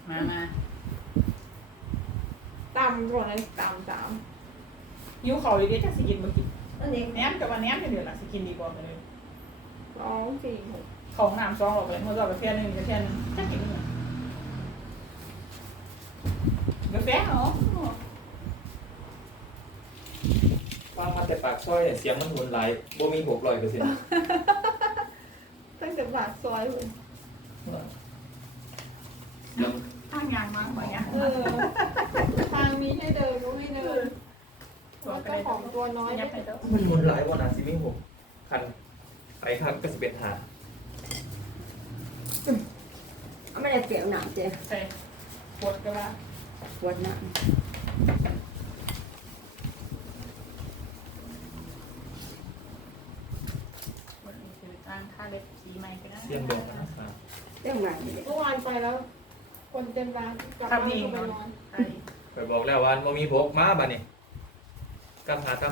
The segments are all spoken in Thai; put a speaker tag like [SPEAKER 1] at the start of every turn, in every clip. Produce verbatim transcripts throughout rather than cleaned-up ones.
[SPEAKER 1] มามา
[SPEAKER 2] ตำตัวนั้นตำสาม
[SPEAKER 1] ยิ้วเขาเลยดิจะสกินบ่กิน
[SPEAKER 2] อันนี้
[SPEAKER 1] แหนมกับว่าแหนมเดือดละสกินดีกว่าไปเลย
[SPEAKER 2] สองสี่หก
[SPEAKER 1] ของน้ำซองออกไปเมื่อเราไปเพี้ยนหนึ่งไปเพี้ยนหนึ่งจะกินหนึ่งกาแฟเหรอ
[SPEAKER 3] ฟังมาแต่ปากซอยเนี่ยเสียงมันหุนไหลบ่มีหกร้อยเปอร์เซ็นต์
[SPEAKER 2] ตั้งแต่ปากซอยเลย
[SPEAKER 3] ยัง
[SPEAKER 1] ทางยางมากกว่านี้
[SPEAKER 2] เออทางมีให้เดินก็ไม่เดินแล้วเจ้าของตัวน้อย
[SPEAKER 1] ยับไปแล้ว
[SPEAKER 3] มันหุนไหลวันน่ะสิมีหกคันไปคันก็สิเป็นหา
[SPEAKER 4] เอาไม่ได้เปรี้ยวหนักเจ๊
[SPEAKER 1] ใส่ปวดก็ว่า
[SPEAKER 4] ปวดหนัก
[SPEAKER 1] ปวดคือทางท่าเล็บสีใหม่ก็ได้
[SPEAKER 3] เสียงเดียวกันนะครับ
[SPEAKER 4] เรื่องหนักนี่
[SPEAKER 2] เมื่อวานไปแล้ว คนเต็มร้านกลับ
[SPEAKER 1] ทำ
[SPEAKER 2] บ้าน
[SPEAKER 1] เอง
[SPEAKER 2] ก็ไป
[SPEAKER 1] เนาะ
[SPEAKER 2] นอน
[SPEAKER 1] ใช่
[SPEAKER 3] ไปบอกแล้วว่าบ่มีหกมาบัดนี้กำหาตำ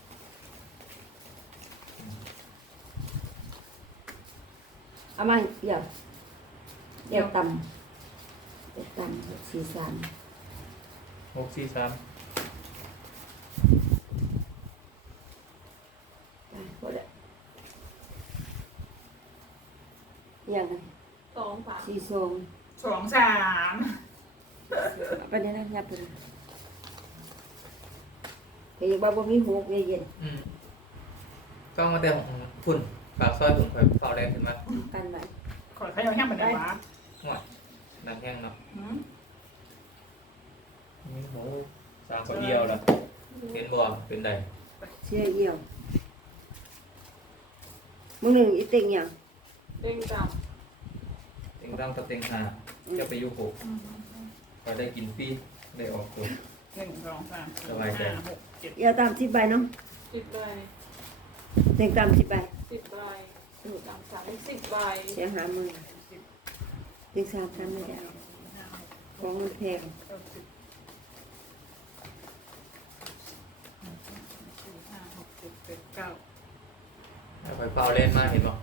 [SPEAKER 4] เอามาเดี๋ยวเดี๋ยวตำเดี๋ยวตำหกสี่สาม
[SPEAKER 3] หกสี่สาม
[SPEAKER 4] ได้หมดแล้วยังไง
[SPEAKER 2] สองสาม
[SPEAKER 4] สี่สอง
[SPEAKER 1] สองสาม
[SPEAKER 4] เอาไปนี่นะยับไปเลยเฮ้ยบ้าบ่มีหกเย็น
[SPEAKER 3] อืมต้องมาแต่ของพุ่นปากซอยพุ่นคอยเฝ้าแรงขึ้นมา
[SPEAKER 4] ๆกันไว้
[SPEAKER 1] ขอขยับแห้งเหมือนเดิมวะ
[SPEAKER 3] หัวนักแห้งเนาะ
[SPEAKER 1] หืม
[SPEAKER 3] มีหกสามคนเดียวละเห็นบ่เป็นใด
[SPEAKER 4] เชี่ยเอี่ยวมึงหนึ่งอีติงยัง
[SPEAKER 2] เต็งจับ
[SPEAKER 3] เต็งตั้งกับเต็งหาจะไปอยู่หกก็ได้กินฟรีได้ออกตัว
[SPEAKER 1] หนึ่งสองสาม
[SPEAKER 3] สบายใจ
[SPEAKER 1] ห้าหกเจ็ด
[SPEAKER 4] เอี่ยวตามสิบใบเนาะ
[SPEAKER 2] สิบใบ
[SPEAKER 4] เต็งตามสิบใบ
[SPEAKER 2] สิบใบตามสามสิบใบ
[SPEAKER 4] เสียหามือเต็งสามทำไม่ได้ของมันแพง
[SPEAKER 1] เก้าสิบสี่ห้าหกเจ็ดแปดเก้า
[SPEAKER 3] คอยเฝ้าเล่นมาเห็นบ่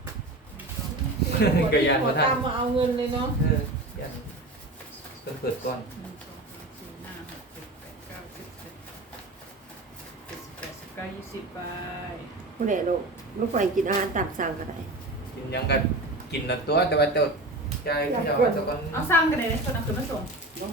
[SPEAKER 2] หัวที่หัวตามมาเอาเงินเลยเนาะ
[SPEAKER 3] เออยันเพิ่นเปิดก่อน
[SPEAKER 1] หนึ่งสองสามสี่ห้าหกเจ็ดแปดเก้าสิบสิบเจ็ดสิบแปดสิบเก้ายี่สิบใบ
[SPEAKER 4] ผู้ใดลูกลูกไปกินอาหารตามสั่งก็ได้
[SPEAKER 3] กินหยังกันกินละตัวแต่ว่าเจ้าใจเจ้าตะกอน
[SPEAKER 1] เอาสร้างกันเลยนะส่วนนั้นคือมาส่ง
[SPEAKER 4] บ้อง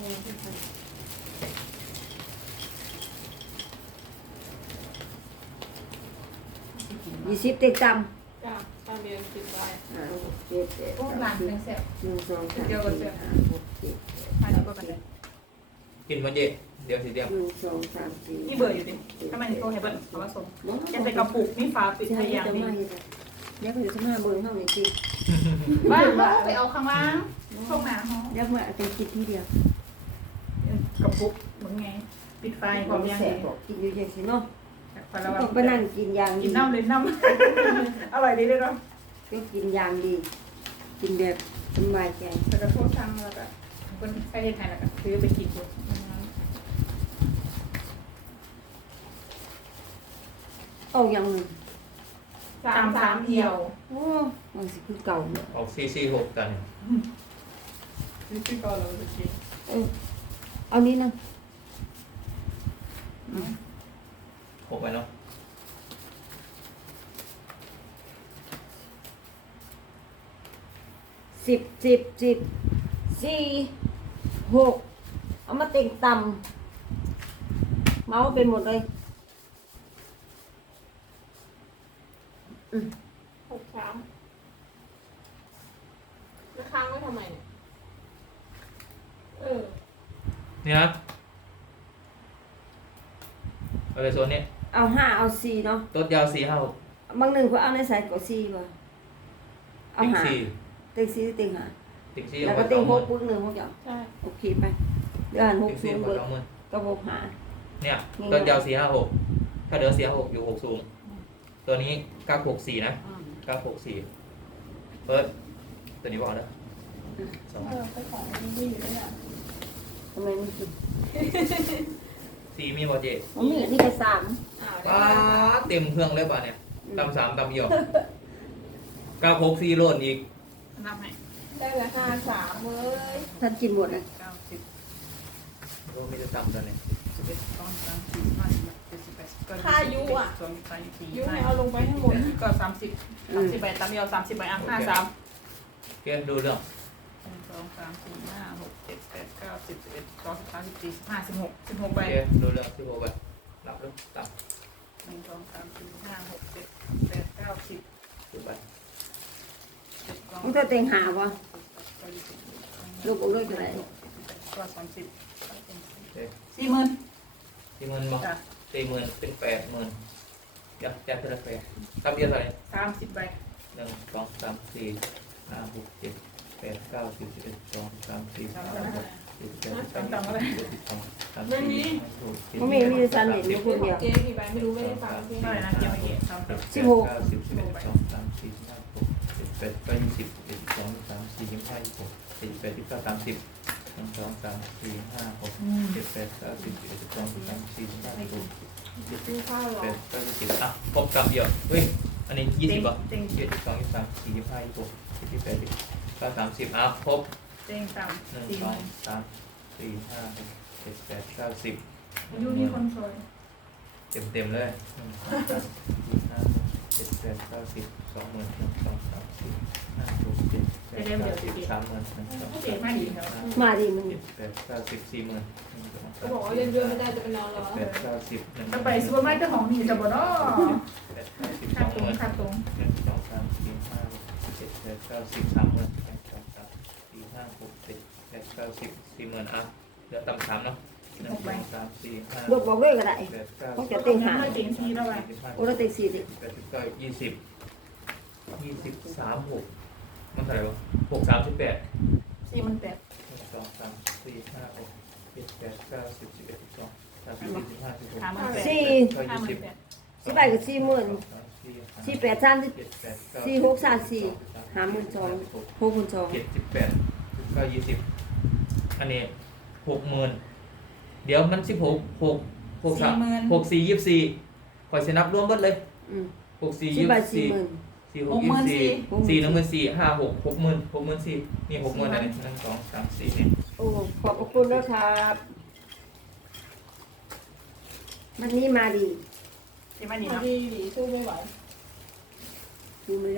[SPEAKER 4] ยี่สิบเต็งตำ
[SPEAKER 2] จ้าตามเรียนสิบใบ
[SPEAKER 4] ห้าหกเจ็ดแปด
[SPEAKER 1] พวกร้านเป็นแซ่บ
[SPEAKER 4] หนึ่งสองสามสี่ห้าหกเจ็ด
[SPEAKER 1] อันนี้ก็เป็นไร
[SPEAKER 3] กินมันเย็นเดี๋ยวสิเดียว
[SPEAKER 4] หนึ่งสองสามสี่
[SPEAKER 1] นี่เบอร์อยู่ดิทำไมถึงโทรให้เบิ้ลเขามาส่งยังใส่กระปุกนี่ฝาปิด
[SPEAKER 4] จะ
[SPEAKER 1] พ
[SPEAKER 4] ให้
[SPEAKER 1] ยายาม
[SPEAKER 4] จะ
[SPEAKER 1] นี่
[SPEAKER 4] มาอยู่เดี๋ยวเขาจะมาเบอร์เท่านี้สิ
[SPEAKER 1] บ้าเขาไปเอาข้างล่างช่องหนาเขา
[SPEAKER 4] เดี๋ยวมาเป็นกินที่เดียว
[SPEAKER 1] กระปุกมึงไงปิดไฟพร้อมยัง
[SPEAKER 4] แส
[SPEAKER 1] ไง
[SPEAKER 4] บบอกกินอยู่อย่างสิเนาะ
[SPEAKER 1] พอแล้ว
[SPEAKER 4] ต้องไปนั่งกินอย่าง
[SPEAKER 1] กิ
[SPEAKER 4] ดี
[SPEAKER 1] นน้ำเลยน้ำอร่อยดีเลยเนาะ
[SPEAKER 4] ก็กินอย่างดี กินแบบสบายใจ
[SPEAKER 1] แต่กระโทษทางแล้วก็คนใช้เฮ็ดไทยแล้วก็ซื้อไปกินดู
[SPEAKER 4] เอาอย่างหนึ่ง
[SPEAKER 2] สา
[SPEAKER 1] ตาม ม
[SPEAKER 2] สา
[SPEAKER 1] สาม มเที่ยว
[SPEAKER 4] โอ้มันสิคือเก่าเนาะ
[SPEAKER 3] ออกสี่สี่หกกัน
[SPEAKER 1] ซื้อซื้อก่อนเราจะกิน
[SPEAKER 4] เออเอานี้นะ
[SPEAKER 3] หกไปเนาะ
[SPEAKER 4] สิบสิบสิบสี่หกเอามาเต็งตำเมาส์เป็นหมดเลยอืม
[SPEAKER 2] หกสามแล้วค้างไว้ทำไมเนี่ยเออ
[SPEAKER 3] นี่ครับเอาไปโซนนี้
[SPEAKER 4] เอาห้าเอาสี่เนาะ
[SPEAKER 3] ต้นยาวสี่ห้าหก
[SPEAKER 4] บางหนึ่งก็เอาในสายกว่าสี่บ่เอา
[SPEAKER 3] ติง
[SPEAKER 4] หา
[SPEAKER 3] สี่
[SPEAKER 4] เต็งสี่เต็งหา
[SPEAKER 3] ติงสี่
[SPEAKER 4] แล้วก็เต็งหกปุ๊บหนึ่งหกอย่าง
[SPEAKER 2] ใช่
[SPEAKER 4] โอเคไปเดือนหก
[SPEAKER 3] ติง
[SPEAKER 4] สู
[SPEAKER 3] สี่
[SPEAKER 4] ง
[SPEAKER 3] หก
[SPEAKER 4] เบิด
[SPEAKER 3] สองหมื่น
[SPEAKER 4] ก็หกหา
[SPEAKER 3] เนี่ยต้นยาวสี่ห้าหกถ้าเดือสี่ห้าหกอยู่หกสูงตัวนี้เก้าหกสี่นะเก้าหกสี่เปิดตัวนี้บอกนะสอง
[SPEAKER 2] เออไปของอันนี้ไม่อยู่เนี่ย
[SPEAKER 4] ทำไมไม่กิน
[SPEAKER 3] สี่มีบอเจ
[SPEAKER 4] มันมีอันที่ไปสาม
[SPEAKER 2] อ่า
[SPEAKER 3] ป้าเต็มเครื่องเลยป่ะเนี่ยตำสามตำเหี่ยวเก้าหกสี่โลดอีก
[SPEAKER 1] นับให้
[SPEAKER 3] อ
[SPEAKER 2] ได้ละห้าสามเลย
[SPEAKER 4] ท่านกินหมดเลย
[SPEAKER 1] เก้าสิบ
[SPEAKER 3] โอ้มีจะตำตัวนี้
[SPEAKER 1] สิบเอ็ดสองสามสี่ห้าหกเจ็ดสิบแปดสิบเก้า
[SPEAKER 2] ค่ายุอ่ะ
[SPEAKER 1] สองสามสี่
[SPEAKER 2] ยุ
[SPEAKER 1] ห้า
[SPEAKER 2] ให้เอาลงไปให้หมด
[SPEAKER 1] ก็สามสิบสามสิบใบตามเดียวสามสิบใบอ่ะห้าสาม
[SPEAKER 3] เกมดูเรื่อง
[SPEAKER 1] หนึ่งสองสามสี่ห้าหกเจ็ดแปดเก้าสิบสิบเอ็ดสิบสองสิบสามสิบสี่สิบห้าสิบหกสิบหกใบ
[SPEAKER 3] เกมดูเรื่องที่โบไปรับลูกต
[SPEAKER 1] หนึ่งสองสามสี่ห้าหกเจ็ดแปดเก้าสิบ
[SPEAKER 3] ำดูไป
[SPEAKER 1] สิบสอง
[SPEAKER 4] มันจะเต็งหาวะลูกบอกด้วยกันไหน
[SPEAKER 1] ก็สามสิบ
[SPEAKER 3] เอ๊ะ
[SPEAKER 1] สี่หมื่น
[SPEAKER 3] สี่หมื่นบ่
[SPEAKER 1] จ้ะ
[SPEAKER 3] สี่หมื่นเป็นแปดหมื่นเดี๋ยวแจกเท่าไหร่แปดตำเดียวเท่าไหร่
[SPEAKER 1] สามสิบใบ
[SPEAKER 3] หนึ่งสองสามสี่ห้าหกเจ็ดแปดเก้าสิบสิบเอ็ดสองสามสี่ห้าหกเจ็ดแปดเก้าสิบสิบเอ็ดสิบสองสามสี่ห้าหกเจ็ด
[SPEAKER 4] เขามีมีสันเหรียญมีคนเดียว
[SPEAKER 2] เจ๊กี่ใบไม่รู้ไม่ได้ฟังพี่
[SPEAKER 1] เท่าไหร่นะเกี่ยวกับเกี่ยวกับ
[SPEAKER 4] สิบหก
[SPEAKER 3] เก้าสิบสิบเอ็ดสองสามสี่ห้าหกเจ็ดแปดเก้ายี่สิบเอ็ดสองสามสี่ห้าหกเจ็ดแปดสิบเก้าสามสิบหนึ่งสองสามสี่ห้าหกเจ็ดแปดเก้าสิบสิบเอ็ดสิบสองสิบสามสี่สิบห้าสิบหกเจ็ด
[SPEAKER 2] กินข้าวหรอ
[SPEAKER 3] แปดเก้ายี่สิบอ่ะครบกำเดียวเฮ้ยอันนี้ยี่สิบป่ะ
[SPEAKER 1] เต็ง
[SPEAKER 3] ยี่สิบสองยี่สิบสามสี่ยี่สิบห้ายี่สิบหกยี่สิบแปดยี่สิบเก้าสามสิบอ่ะครบ
[SPEAKER 1] เต็งต่
[SPEAKER 3] หนึ่ง
[SPEAKER 1] ำสี่
[SPEAKER 3] ส
[SPEAKER 1] ห
[SPEAKER 3] อง
[SPEAKER 1] มื่น
[SPEAKER 3] สามสี่ห้าหกเจ็ดแปดเก้าสิบ
[SPEAKER 1] อายุนี่คนสวย
[SPEAKER 3] เต็มเต็มๆเลยหนึ่งสองสามสี่ห้าหกเจ็ดแปดเก้าสิบสองหมื่นหนึ่งสองสามสี่ห้าหกเจ็ดแปดเก้าสิบสามหมื่นหนึ่งสอง
[SPEAKER 1] เจ๋งมากดีครับ
[SPEAKER 4] มาดิมึง
[SPEAKER 3] เจ็ดแปดเก้าสิบสี่หมื่นหนึ่งสอง
[SPEAKER 2] เขา
[SPEAKER 3] สาม
[SPEAKER 2] บอกว่าเล่นด้วยไม่ได้จะไปนอนรอ
[SPEAKER 3] แปดเก้าสิบหนึ่ง
[SPEAKER 1] จะไปซูเปอร์มาร์เก็ตของนี่จะบ่เนาะ
[SPEAKER 3] แปดเก้าสิบส
[SPEAKER 1] ค่า
[SPEAKER 3] อง
[SPEAKER 1] ต
[SPEAKER 3] ห
[SPEAKER 1] รง
[SPEAKER 3] มื่น
[SPEAKER 1] ค่าตรง
[SPEAKER 3] หนึ่งสองสามสี่ห้าหกเจ็ดแปดเก้าสิบสามหมื่นหนึ่งสองสามสี่ห้าหกเจ็ดแปดเก้าสิบสี่หมื่นอ่ะเหลือต่ำสามเนาะหนึ่งสองสามสี่ห้า
[SPEAKER 4] ลูกบอกด้วยกันไหน
[SPEAKER 3] แปดเก้า
[SPEAKER 4] ต้อง
[SPEAKER 3] สิ
[SPEAKER 4] จะ
[SPEAKER 3] บ
[SPEAKER 4] เต็งหา
[SPEAKER 1] ไม่เจ๋งซีแล้วไป
[SPEAKER 3] สิบห้า
[SPEAKER 4] โอ้เราเต็งสี่ดิ
[SPEAKER 3] แปดสิบเก้ายี่สิบยี่สิบสามหกมันเท่าไหร่วะหกสามสิบแปด
[SPEAKER 1] ซีมันแปด
[SPEAKER 3] หนึ่งสองสามสี่ห้าหกเจ็ดแปดเก้าสิบสิบเอ็ดสิบสองสามสิบสี่สิบห้าสิบหก
[SPEAKER 1] ห้าหมื่นแปด
[SPEAKER 4] สี่
[SPEAKER 3] เก้า
[SPEAKER 1] ห้า
[SPEAKER 3] ยี่
[SPEAKER 1] หมื่
[SPEAKER 3] สิบ
[SPEAKER 1] นแปด
[SPEAKER 4] สี่ใบกับสี่หมื่นสี่แปดสามสิบ
[SPEAKER 3] เจ็ดแปดเก้า
[SPEAKER 4] สี่หกสามสี่ห้าหมื่นสองหกหมื่นสอง
[SPEAKER 3] เจ็ดสิบแปดเก้ายี่สิบอันนี้หกหมื่นเดี๋ยวมันสิบหกหกหกสามหกสี่ยี่สิบสี่คอยเสนับรวมเบิดเลย
[SPEAKER 4] อืม
[SPEAKER 3] หกสี่
[SPEAKER 4] สี่
[SPEAKER 3] ยี่
[SPEAKER 4] ใบ
[SPEAKER 3] สิบ
[SPEAKER 4] สี่
[SPEAKER 3] สี่
[SPEAKER 4] หมื่น
[SPEAKER 3] สี่หกยี่สิบสี่สี่หนึ่งหมื่นสี่ห้าหกหกหมื่นหกหมื่นสี่นี่หกหมื่นอะไรหนึ่งสองสามสี่นี่
[SPEAKER 4] โอ้ขอบพระคุณด้วยครับวันนี้มาดี
[SPEAKER 1] ซีมันดี
[SPEAKER 2] พอ
[SPEAKER 1] เนาะ
[SPEAKER 2] ดีดีสู้ไม่ไหว
[SPEAKER 4] ดูไม่ได้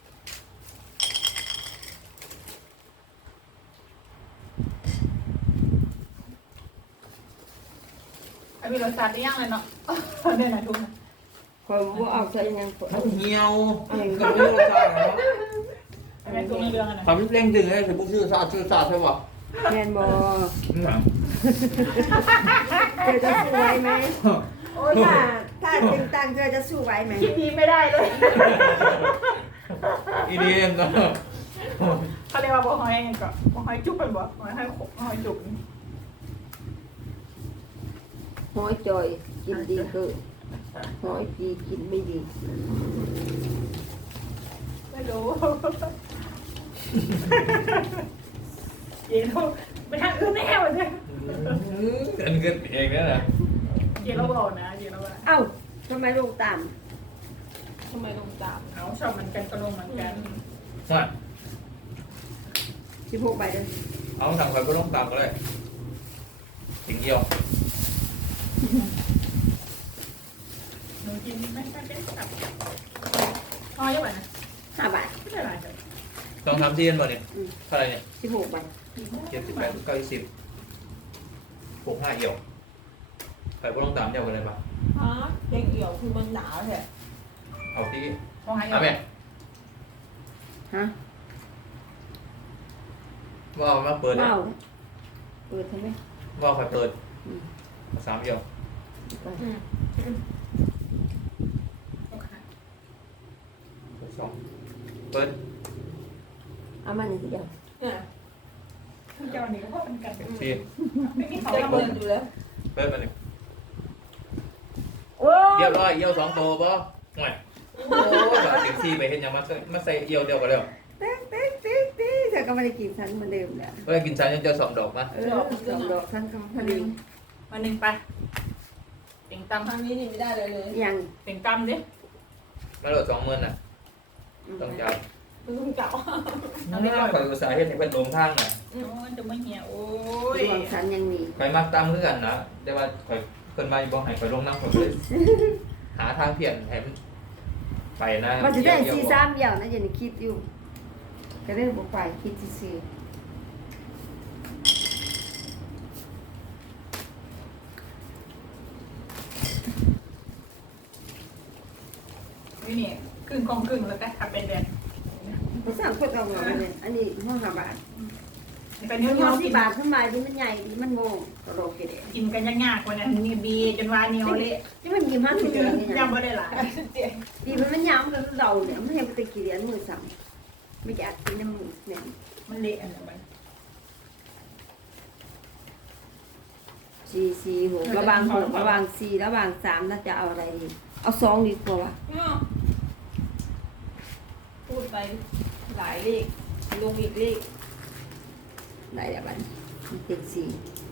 [SPEAKER 1] ไอ้พี่รสชาติย่างเลยเนาะเนี่ยนะทุก
[SPEAKER 4] คอยว่าเอาใส่ยังคอยเอา
[SPEAKER 3] เหี่ยว
[SPEAKER 4] เอาอย่าง
[SPEAKER 3] ก็
[SPEAKER 4] นี้
[SPEAKER 3] ไม่รู้จักเนาะ
[SPEAKER 1] ไอ้ทุกเรื่องอะนะ
[SPEAKER 3] ทำเร่งดึงให้ถึงพวกชื่อซาชื่อซาใช่ป่ะ
[SPEAKER 4] แมนบอ
[SPEAKER 3] นี่หนัง
[SPEAKER 4] เธอจะสู้ไหวไหม
[SPEAKER 1] โอ้ย
[SPEAKER 4] ถ้าถ้าเต็มตังเธอจะสู้ไหวไหม
[SPEAKER 1] คิดดีไม่ได้เลย
[SPEAKER 3] อีดีเอ็มเนาะ
[SPEAKER 1] เขาเรียกว่าบ่หอยยังก็บ่หอยจุ๊บเป็นบ่หอยให้ขบหอยจุ๊บ
[SPEAKER 4] หอยจอยกินดีคือหอยดีกินไม่ดี
[SPEAKER 1] ไม่รู้เย็นเขาไปทางอื่นแน่วะเนี่ย
[SPEAKER 3] อันเกิดเองนั่นแหละ
[SPEAKER 1] เย็นเราบอกนะเย็นเราบอก
[SPEAKER 4] เอ้าทำไมลงต่
[SPEAKER 2] ทำไมลงตาม
[SPEAKER 1] เอาชอบเหมือนกันก็ลงเหมือนกัน
[SPEAKER 3] ว่า
[SPEAKER 4] ำสิบหกใบเลย
[SPEAKER 3] เอาทำใครก็ต้องตามก็เลยถึงเดียว
[SPEAKER 1] หนูกินไม่ค่อยเป็นสับหอยเยอะกว่านะ
[SPEAKER 4] ห้าบาท
[SPEAKER 1] ไม่ใช่หลายเลย
[SPEAKER 3] ต้องทำที่เอ็นบ่เนี่ยเท่าไหร่เนี่ย
[SPEAKER 4] สิบหกใบ
[SPEAKER 3] เจ็ดสิบแปดเก้าสิบหกห้าเอี่ยวใครก็ต้องตามเดียวกันเลยป่ะ
[SPEAKER 2] ฮะเด็กเหี่ยวคือมันหนาแท้
[SPEAKER 3] เอาที่
[SPEAKER 1] มองหาย
[SPEAKER 3] เอาแม่
[SPEAKER 4] ฮะ
[SPEAKER 3] ว่าเอามาเปิดเนี่ย
[SPEAKER 4] เมาเปิดใช่ไหม
[SPEAKER 3] ว่าใครเปิด
[SPEAKER 4] อืม
[SPEAKER 3] สามเอี่ยว
[SPEAKER 4] ไป
[SPEAKER 3] เปิดสองเปิด
[SPEAKER 4] เอามาหนึ่งทีเดียว
[SPEAKER 2] เนี่ย
[SPEAKER 1] เจ้านี่ก็พอเป็นกัน
[SPEAKER 3] สี่
[SPEAKER 1] ไม่มีเขา
[SPEAKER 2] ได้
[SPEAKER 1] ทำ
[SPEAKER 2] เปิ
[SPEAKER 1] เล
[SPEAKER 2] ด
[SPEAKER 1] ย
[SPEAKER 2] อยู่แล้ว
[SPEAKER 3] เปิดมาหนึ่ง
[SPEAKER 1] โอ้
[SPEAKER 3] เอี่ยวร้อยเอี่ยวสองโตป่ะห่วยโอ้ยแบบถึงสี่ไปเห็นยังมาใส่มาใส่เอี่ยวเดียวกันเลย
[SPEAKER 4] เต๊กเต๊กเต๊กเต๊กเธอก็ไม่ได้กินฉันเหมือนเดิมแล้ว
[SPEAKER 3] เฮ้ยกินจานยังเจอสองดอกมา
[SPEAKER 4] เออสองดอกทั้งคำพอดี
[SPEAKER 1] วันหนึ่งไปเต็งตำ
[SPEAKER 2] ทางนี้นี่ไม่ได้เลยเลย
[SPEAKER 4] ยัง
[SPEAKER 1] เต็งตำดิ
[SPEAKER 3] แล้วเหลือสองหมื่นอ่ะต้องจับ
[SPEAKER 2] ลุงเก่า
[SPEAKER 3] นั่นนี่ข่อยอุตส่าห์เฮ็ดให้เพิ่นลงทางน่ะ
[SPEAKER 1] โอ้ยจะไม่เหี่ยวโอ้ย
[SPEAKER 4] ดวงฉันยังมี
[SPEAKER 3] ข่อยมักตามคือกันนะแต่ว่าข่อยเพิ่นมาบ่ให้ข่อยลงน้ำข่อยเลยหาทางเพี้ยนให้มันไปนะ
[SPEAKER 4] มันจะได้
[SPEAKER 3] เยว
[SPEAKER 4] ซี
[SPEAKER 3] ๆ
[SPEAKER 4] ซ้ำเดียวนะอย่าคิดอยู่ก็เลยบอกไปคิดซี
[SPEAKER 1] นี่นี่ครึ่งกองครึ่งแล้วก็ขับเป็นแบบ
[SPEAKER 4] ภาษาคนเอาเงินเลยอันนี้ห้องห้าบาท
[SPEAKER 1] เป็น
[SPEAKER 4] เงิ
[SPEAKER 1] เนื้อน เนื้อ
[SPEAKER 4] ที่
[SPEAKER 1] กิน
[SPEAKER 4] บาททำไมที่มันใหญ่ที่มันโง่กระโดดกระเดะ
[SPEAKER 1] กินกันยากๆกว่านั้นมีบีจนวาเหนียวเละ
[SPEAKER 4] ที่มันยิ้มหันเจอเนี่ย
[SPEAKER 1] ยังไม่ได้หลาย
[SPEAKER 4] ดีมันมันย้ำกันเราเนี่ยมันยังไปตะกี้เดียนมือสั่งไม่อยากกินน้ำมือเนี่ย
[SPEAKER 1] มันเละอันนั้นไป
[SPEAKER 4] สี่สี่หกระวางหกระวางสี่ระวางสามน่าจะเอาอะไรดีเอาสองดีกว่าวะ
[SPEAKER 2] พูดไปหลายเลขลงอีกเลข
[SPEAKER 4] ได้แล้วบัดมันติดสี่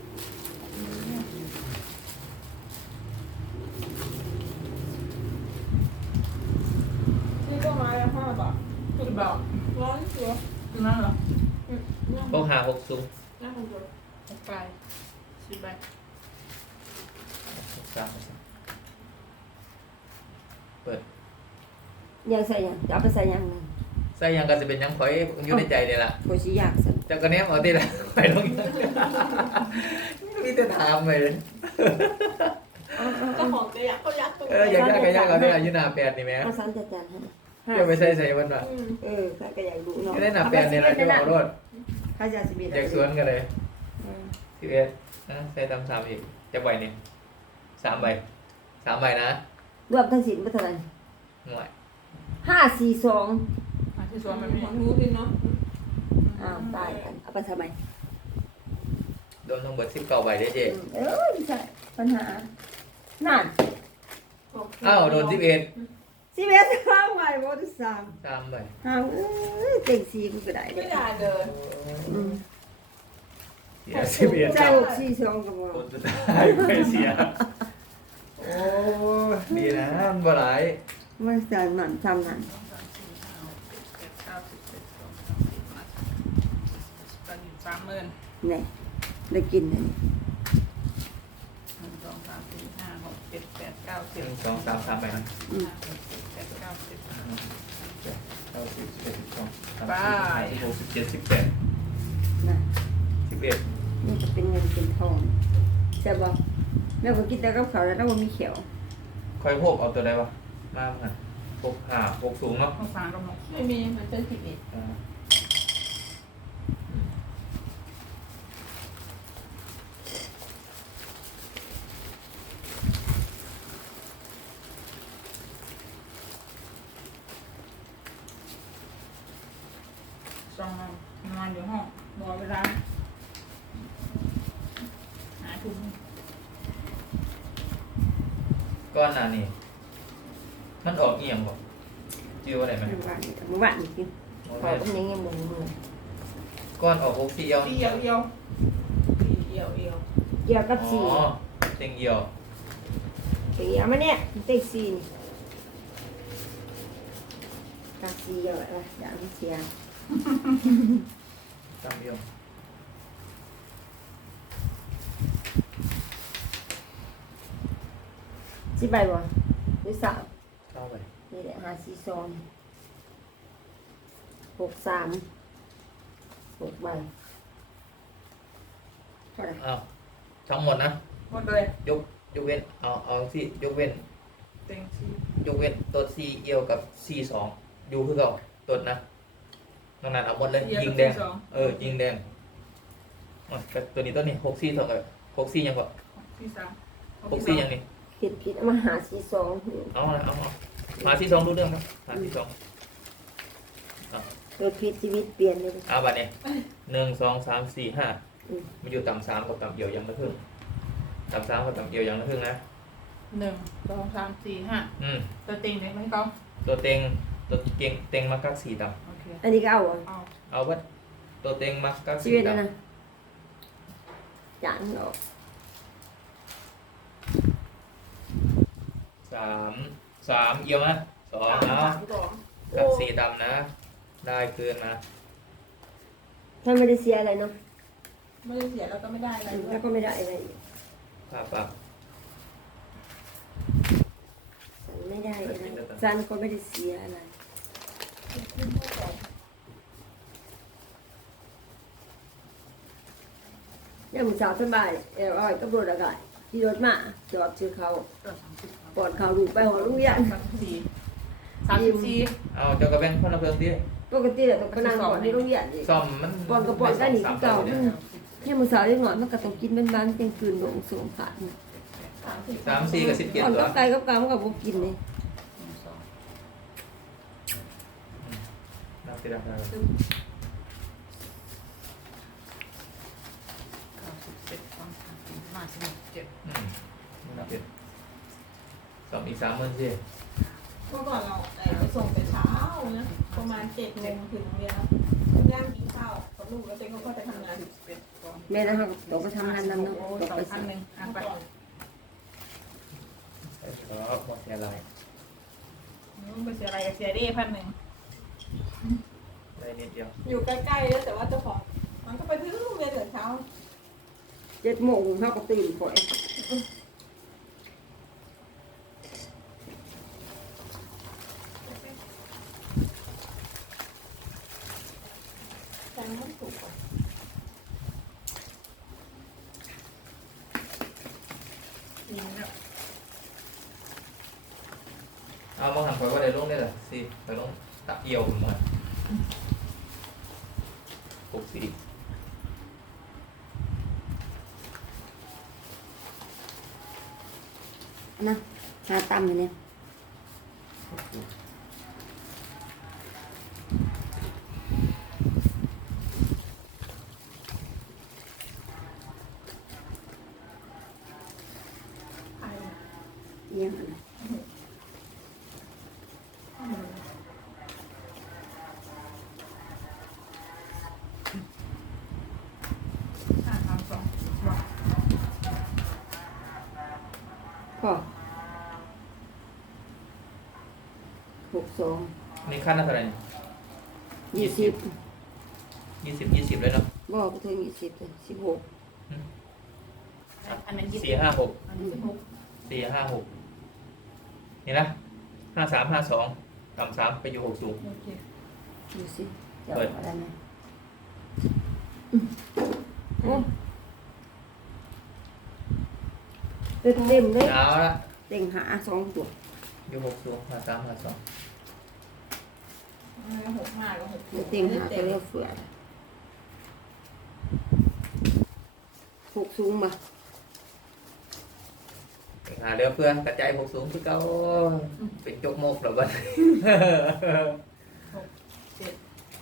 [SPEAKER 2] นี่ก็มาแล้วห้าบาท
[SPEAKER 1] คือบอก
[SPEAKER 2] ร้อนเชียว
[SPEAKER 1] นั่นเหรอ
[SPEAKER 2] อืมนั่ง
[SPEAKER 3] พกหาหกสูง
[SPEAKER 2] นั่งคนเดียว
[SPEAKER 1] ไปสิบใบ
[SPEAKER 3] สามเปิด
[SPEAKER 4] ยังใส่ยังจะเอาไปใส่ยังนึง
[SPEAKER 3] ใส่หยังก็สิเป็นหยังข่อยอยู่ในใจนี่ล่ะ
[SPEAKER 4] โคชิยากสัน
[SPEAKER 3] จักกะแนมเอาติล่ะไปลงยังมีแต่ถามไปเลย
[SPEAKER 2] เจ้าของจะยักก็ยักตัว
[SPEAKER 3] เอออยากได้ก็อยากเอาได้อายุหน้าแปดนี่แหม
[SPEAKER 4] เอาสันจัดจานให้
[SPEAKER 3] เดี๋ยวไปใส่ใส่มันว่า
[SPEAKER 2] อืม
[SPEAKER 4] เออข้าก็อยากดูเนาะ
[SPEAKER 3] ไม่ได้หน้าแปดนี่ล่ะจะเอารถ
[SPEAKER 4] ข้าจะสิบเอ็ด
[SPEAKER 3] อยากสวนกันเลย
[SPEAKER 4] อืม
[SPEAKER 3] สิบเอ็ดนะใส่ตามสามอีกจะใบนี่สามใบสามใบนะ
[SPEAKER 4] รวมทั้งสิ้นเป็นเท่าไหร่
[SPEAKER 3] หน่วย
[SPEAKER 4] ห้าสี่สอง
[SPEAKER 1] มาที่สวน
[SPEAKER 2] มั
[SPEAKER 1] มัน น
[SPEAKER 2] ข
[SPEAKER 1] มี
[SPEAKER 2] องรู้ดิเนาะ
[SPEAKER 4] อ้าวตายกันเอาไปทำไม
[SPEAKER 3] โดนทั้งหมดสิบเก้าใบได้เจ๊
[SPEAKER 4] เออไม่ใช่ปัญหานั่น
[SPEAKER 3] อ้าวโดนสิบเอ็ด
[SPEAKER 4] สิบเอ็ดข้างใหม่บอสสาม
[SPEAKER 3] สามใบ
[SPEAKER 4] อ้าวเอ้ยเต็งสี่กูก็ได้
[SPEAKER 2] ไม่
[SPEAKER 4] เนี่ย
[SPEAKER 2] ได้เลย
[SPEAKER 4] อืม
[SPEAKER 3] เสียสิบเอ็ด
[SPEAKER 4] ใช่หกสี่สองกับว่า
[SPEAKER 3] คนสุดท้ายไปเสียโอ้ดีนะมันบ่หลาย
[SPEAKER 4] มันจะหนั่นทำนั่น
[SPEAKER 1] สองสามสี่ห้าหกเจ็ดแปดเก้าสิบสิบเอ็ดสองสามสี่ห้าหกเจ็ดแปดเก้าสิบสามหมื่น
[SPEAKER 4] เนี่ยได้กินเลย
[SPEAKER 1] หนึ่งสองสามสี่ห้าหกเจ็ดแปดเก้า
[SPEAKER 3] ห
[SPEAKER 1] สิบ
[SPEAKER 3] นึ่งสองสามสามใบนะ
[SPEAKER 4] อืม
[SPEAKER 1] ห้าหกเจ็ดแปดเก้าสิบ
[SPEAKER 3] เจ็ดเก้าสิบสิบเอ็ดสิบสองสาม
[SPEAKER 1] ไป
[SPEAKER 3] สิบหกสิบเจ็ดสิบแปด
[SPEAKER 4] นะ
[SPEAKER 3] สิบเอ็ด
[SPEAKER 4] นี่จะเป็นเงินเป็นทองใช่ป่ะแม่ก็กินแต่กับเขาวแล้วก็มีเขียว
[SPEAKER 3] คอยพวกเอาตัวใดวะมาเมื่อพวกห้าพวกสูงเนาะ
[SPEAKER 1] ข้าวสารกระหมก
[SPEAKER 2] ไม่มีมันเป็นสิบเอ็ด
[SPEAKER 3] อ่า
[SPEAKER 1] ซองนอนอยู่ห้องรอเวลาหาถุง
[SPEAKER 3] ก้อนหนานี่มันออกเอียงบ่จิ้วอะไรไหม
[SPEAKER 4] เมื่อวานนี้เมื่อวานนี้กินขอเป็นยังไงมึงมึง
[SPEAKER 3] ก้อนออกหกสี่เอียว
[SPEAKER 1] เอียวเอียวเอียวเอียว
[SPEAKER 4] เกี่ยวกับ
[SPEAKER 3] อ๋
[SPEAKER 4] สี่
[SPEAKER 3] อเต็งเอียว
[SPEAKER 4] เกี่ยวมาเนี่ยเต็กสี่นี่กาสี่เยอะละอย่างเสีย
[SPEAKER 3] ตามเอียว
[SPEAKER 4] สิบใบบ่หรือสาม
[SPEAKER 3] เข้าไป
[SPEAKER 4] นี่แหละห้าสี่สองหกสามหกใบเท่าไหร่
[SPEAKER 3] อ้าวทั้งหมดนะ
[SPEAKER 1] หมดเลย
[SPEAKER 3] ยกยกเว้นเอาเอาสิยกเว้น
[SPEAKER 1] เต็งซี
[SPEAKER 3] ยกเว้นตัวซีเอียวกับซีสองอยู่คือเก่าตัวนะนอกนั้นเอาหมดเลยยิงแดงเออยิงแดงอ่ะกับตัวนี้ตัวนี้หกซีสองกับหกซียังก่อน
[SPEAKER 1] ซีสาม
[SPEAKER 3] หกซียังนี่
[SPEAKER 4] ผิดผิดเอามาหาสี่สอง
[SPEAKER 3] เอาละเอาเอาหาซีสองรู้เรื่องครับหาซีสอง
[SPEAKER 4] ตัวผิดชีวิตเปลี่ยนเลย
[SPEAKER 3] เอาบัตรเนี่ยหนึ่งสองสามสี่ห้า
[SPEAKER 4] อืม
[SPEAKER 3] มันอยู่ต่ำสามกับต่ำเอียวยังละครึ่งต่ำสามกับต่ำเอียวยังละครึ่งนะ
[SPEAKER 1] หนึ่งสองสามสี่ห้า
[SPEAKER 3] อืม
[SPEAKER 1] ตัวเต็งไหนไหมเขา
[SPEAKER 3] ตัวเต็งตัวเก่งเต็งมากักสี่ต่
[SPEAKER 1] โอเค
[SPEAKER 4] อันนี้ก็เอาอ่ะ
[SPEAKER 1] เอา
[SPEAKER 3] ำเอาวัดตัวเต็งมากัก
[SPEAKER 4] ชี
[SPEAKER 3] สี่
[SPEAKER 4] วิตนะ
[SPEAKER 3] ต่ำ
[SPEAKER 4] นะจานออก
[SPEAKER 3] สามสามเอียวมาสอง
[SPEAKER 2] สา
[SPEAKER 3] เนาะ
[SPEAKER 2] มสอง
[SPEAKER 3] กักสี่ต่ำนะได้คืนนะ
[SPEAKER 4] ถ้าไม่ได้เสียอะไรเนาะ
[SPEAKER 2] ไม่ได้เสียแล้วก็ไม่ได้อะไรด้ว
[SPEAKER 4] แล้
[SPEAKER 2] ยว
[SPEAKER 4] ก็ไม่ได้อะไรอีก
[SPEAKER 3] ปรับปรับ
[SPEAKER 4] ฉันไม่ได้อะไรซันก็ไม่ได้เสียอะไรเนี่ยมึงสาวสบายเอออ้อยก็บรถอากาศที่รถมาจอดชื่อเขา
[SPEAKER 1] ตัวสามสิบ
[SPEAKER 4] ปอดเขาดูไปหัวลุงยัน
[SPEAKER 1] สามสิบสี่สามสิบสี่
[SPEAKER 3] เอาเจ้ากระแบงคนละเพิ่มดิ
[SPEAKER 4] ปกติเราต้องไปนั่งก่อนที่ลุงยันอีก
[SPEAKER 3] ซ่อมมัน
[SPEAKER 4] ปอนกระปอนก็หนีที่เก่าเนี่ยมึงสาวเล็กหน่อยมันก็ต้องกินบ้านๆเป็นคืนหลงสวมขาดเนี่ย
[SPEAKER 2] สามสิบ
[SPEAKER 3] สามสี่กับสิบเจ็ด
[SPEAKER 4] ก่อน
[SPEAKER 3] ตัว
[SPEAKER 4] ก็ไกลก็กามันก็บ่กินเลย
[SPEAKER 1] หนึ่งสอง
[SPEAKER 3] นับสิครับ
[SPEAKER 1] เก้าสิบเจ็ดสองสามสี่ห้าสิบหกเจ็ด
[SPEAKER 3] อืมนับสิซ่อมอีกสามหมื่นสิ
[SPEAKER 2] เมื่อก่อนเราเอ่อไปส่งแต่เช้านะประมาณเจ็ดโมงถึงโรงเรียนแล้วย่างกินข้าวกับลูกแล้วเต็งก็ไปทำงาน
[SPEAKER 1] สิบเอ็ดสอง
[SPEAKER 4] แม่นะครับต้องไปทำงานนำเนาะ
[SPEAKER 1] โอ้
[SPEAKER 4] ต้อง
[SPEAKER 1] สอง
[SPEAKER 4] ไป
[SPEAKER 1] พันหนึ่งอ่ะไป
[SPEAKER 3] ครับหมดเสียอะไร
[SPEAKER 1] มึงไปเสียอะไรเสียได้พันหนึ่ง
[SPEAKER 3] ได้นิดเดียว
[SPEAKER 2] อยู่ใกล้ๆแล้วแต่ว่าเจ้าของมันก็ไปที่โรงเรียนแต่เช้า
[SPEAKER 4] เจ็ดโมงเขาก็ตื่นก่อน
[SPEAKER 2] แต่ไม่ถูกกว่า
[SPEAKER 1] ยิงแล้ว
[SPEAKER 3] เอามองหันไปว่าได้ลงได้เหรอสิไปลงตักเอี่ยวผมมาหกสี่
[SPEAKER 4] นะหาตำอยู่เนี่ย
[SPEAKER 3] หกสี่
[SPEAKER 2] ใคร
[SPEAKER 4] เอียงอะนะ
[SPEAKER 1] ห้าสามสองบอก
[SPEAKER 4] พ่อหกสอง
[SPEAKER 3] นี่ขั้นละเท่าไหร่นี่
[SPEAKER 4] ยี่สิบ
[SPEAKER 3] ยี่สิบยี่สิบเลยเนาะ
[SPEAKER 4] บอกไปถึงยี่สิบเลยสิบหก
[SPEAKER 1] อันนั้นยี่สิบ
[SPEAKER 3] สี่ห้าหก
[SPEAKER 1] อันนี้สิบหก
[SPEAKER 3] สี่ห้าหกนี่นะห้าสามห้าสองต่ำสามไปอยู่หกสูง
[SPEAKER 1] โอเค
[SPEAKER 4] ดูสิจะ
[SPEAKER 3] เปิ
[SPEAKER 4] เอา
[SPEAKER 3] ด
[SPEAKER 4] อะไรไหมอืมโอ้เต็มเต็มๆเลย
[SPEAKER 3] เอาละ
[SPEAKER 4] เต็งหาสองตัว
[SPEAKER 3] อยู่หกสูงห้าสามห้าสอง
[SPEAKER 2] หกห้ากับหก
[SPEAKER 4] เดี๋ยวเต็งหาก็เรียกเฟือหกสูงมา
[SPEAKER 3] หาเรือเพื่อกระจายหกสูงคือเก่าเป็นจกโมกหรอบ้าน
[SPEAKER 1] เจ็ด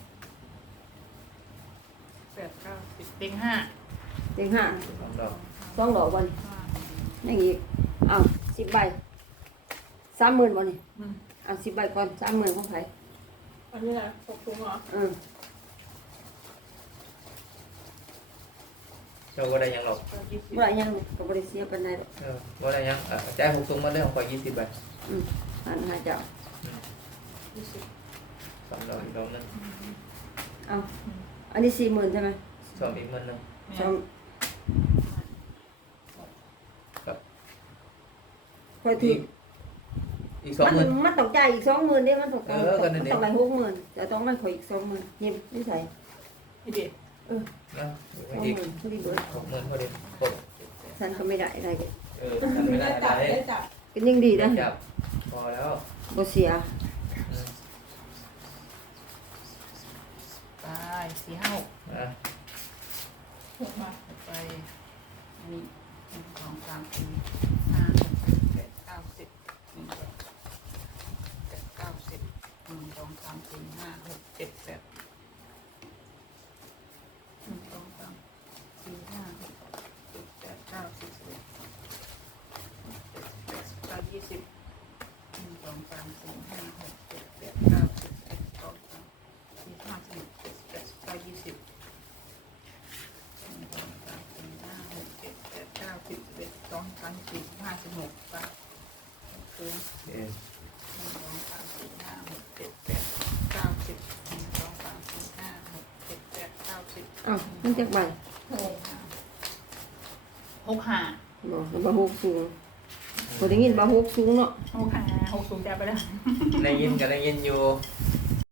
[SPEAKER 1] แปดเก้าสิบเต็งห้า
[SPEAKER 4] เต็งห้า
[SPEAKER 3] สองดอก
[SPEAKER 4] สองดอกวัน
[SPEAKER 1] ห้า
[SPEAKER 4] อย่างงี้อ้าวสิบใบสามหมื่นบ่นี่
[SPEAKER 1] อืม
[SPEAKER 4] เอาสิบใบก่อนสามหมื่นของไผ
[SPEAKER 2] อันนี้นะหกถุงเหรอ
[SPEAKER 4] เออ
[SPEAKER 3] เจ้าว่าได้ยังหรอก
[SPEAKER 1] ก็ยี่สิบ
[SPEAKER 4] บ่ได้ยังก็บ่ได้เสียปานใดหรอก
[SPEAKER 3] เออว่าได้ยังอ่ะจ่ายหกสูงมาเรื่องของข่อยยี่สิบใบ
[SPEAKER 4] อืมอันหาเจ้า
[SPEAKER 1] ยี่สิบ
[SPEAKER 3] สองดอกอีกดอกหนึง
[SPEAKER 4] เอาอันนี้สี่หมื่นใช่ไหม
[SPEAKER 3] สองอีกหมื่นหนึง
[SPEAKER 1] แม่
[SPEAKER 4] สอง
[SPEAKER 3] ครับ
[SPEAKER 4] คอยถื
[SPEAKER 3] อี
[SPEAKER 4] อก
[SPEAKER 3] อีกสอง
[SPEAKER 4] มัน
[SPEAKER 3] หมื่น
[SPEAKER 4] มันต้องจ่ายอีกสองหมื่นเด้มันต้อง
[SPEAKER 3] เออก็นั่นดิ
[SPEAKER 4] ต้องไปหกหมื่นจะต้องมาขออีกสองหมื่นนี่นี่ใส่
[SPEAKER 1] ไอเด็ก
[SPEAKER 3] นะ
[SPEAKER 4] สองห
[SPEAKER 3] อีก
[SPEAKER 4] มื่นพอดีเบิด
[SPEAKER 3] หกหมื่นพอดีครบ
[SPEAKER 4] ฉันก็ไม่ได้อะไรกัน
[SPEAKER 3] เออทำไม่ได้
[SPEAKER 2] จั
[SPEAKER 3] อะ
[SPEAKER 2] บ
[SPEAKER 3] ไร
[SPEAKER 2] ได้จับ
[SPEAKER 4] ก็ยังดีนะ
[SPEAKER 3] จับพอแล้ว
[SPEAKER 4] บ่เสีย
[SPEAKER 3] อืม
[SPEAKER 1] ตายสี่ห้าหก
[SPEAKER 3] อ่ะ
[SPEAKER 2] หกมา
[SPEAKER 1] ไปอันนี้หนึ่งสองสามสี่ห้าหกเจ็ดเก้าสิบหนึ่งสองเจ็ดเก้าสิบหนึ่งสองสามสี่ห้าหกเจ็ดแปดหนึ่งสองสามสี่ห้าหกเจ็ดแปดเก้าสิบสิบเอ็ดเจ็ดแปดเก้ายี่สิบหนึ่งสองสามสี่ห้าหกเจ็ดแปดเก้าสิบเอ็ดสองสามสี่ห้าสิบเจ็ดแปดเก้ายี่สิบ หนึ่งสองสามสี่ห้าหกเจ็ดแปดเก้าสิบสิบเอ็ดสองสามสี่ห้าสิบหกไปศูนย์
[SPEAKER 3] โอเค
[SPEAKER 1] หนึ่งสองสามสี่ห้าหกเจ็ดแปดเก้าสิบหนึ่งสอง
[SPEAKER 4] อ้าวมันจากใบ
[SPEAKER 2] หก
[SPEAKER 1] หกห้า
[SPEAKER 4] บอกแล้วบาหกสูงพอได้ยินบาหกสูงเนาะ
[SPEAKER 1] หกห้าหกสูงจะไปแล้ว
[SPEAKER 3] ได้ยินกับได้ยินอยู่
[SPEAKER 1] ห